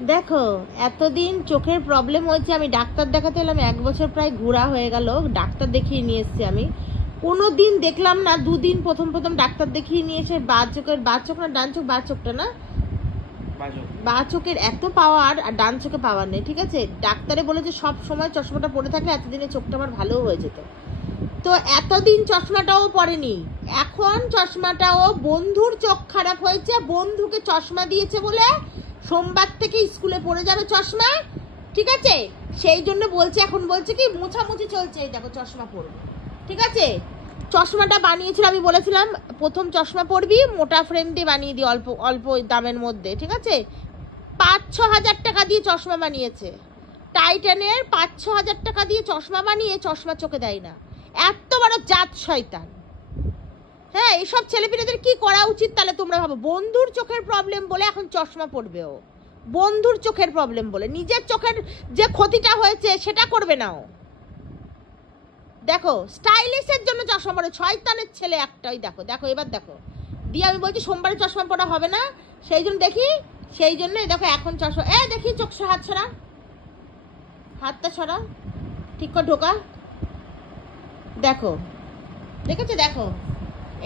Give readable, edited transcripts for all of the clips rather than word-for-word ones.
দেখো এতদিন চোখের প্রবলেম হয়েছে, আমি ডাক্তার দেখাতে এলাম, 1 বছর প্রায় ঘোরা হয়ে গেল, ডাক্তার দেখিয়ে নিয়ে এসেছি আমি। কোনো দিন দেখলাম না, দুদিন প্রথম প্রথম ডাক্তার দেখিয়ে নিয়ে এসে বা চোখ না ডান চোখ, বা চোখটা না, বা চোখের এত পাওয়ার আর ডান চোখে পাওয়ার নেই, ঠিক আছে। ডাক্তারে বলেছে সব সময় চশমাটা পরে থাকলে এতদিনে চোখটা আমার ভালো হয়ে যেত। তো এতদিন চশমাটাও পরেনি, এখন চশমাটাও বন্ধুর চোখ খারাপ হয়েছে, বন্ধুকে চশমা দিয়েছে বলে সোমবার থেকে স্কুলে পড়ে যাবে চশমা, ঠিক আছে। সেই জন্য বলছে, এখন বলছে কি মোছামুছি চলছে, এই দেখো চশমা পরবে, ঠিক আছে। চশমাটা বানিয়েছিল, আমি বলেছিলাম প্রথম চশমা পরবি মোটা ফ্রেম দিয়ে বানিয়ে দিই, অল্প অল্প দামের মধ্যে, ঠিক আছে। 5-6 হাজার টাকা দিয়ে চশমা বানিয়েছে, টাইটানের 5-6 হাজার টাকা দিয়ে চশমা বানিয়ে চশমা চোখে দেয় না। এত বড় জাত শয়তান। হ্যাঁ, এইসব ছেলেপিলেদের কি করা উচিত তাহলে তোমরা ভাবো। বন্ধুর চোখের প্রবলেম বলে এখন চশমা পড়বে ও, বন্ধুর চোখের প্রবলেম বলে, নিজের চোখের যে ক্ষতিটা হয়েছে সেটা করবে না ও। দেখো স্টাইলিশের জন্য চশমা পরে, শয়তানের ছেলে একটাই। দেখো দেখো এবার দেখো দিয়ে, আমি বলছি সোমবারে চশমা পরা হবে না, সেই জন্য দেখি, সেই জন্য দেখো এখন চশমা, দেখি চোখ হাত ছড়া, হাতটা ছড়া, ঠিক করে ঢোকা, দেখো দেখেছো, দেখো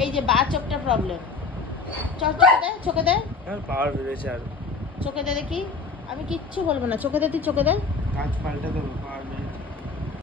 এই যে বা চোখটা প্রবলেম, চোখে দে, চোখে দে, পাওয়ার বেড়েছে আর চোখে দে দেখি, আমি কিচ্ছু বলবো না, চোখে দে, তুই চোখে দে, কাঁচ পাল্টে দেবো।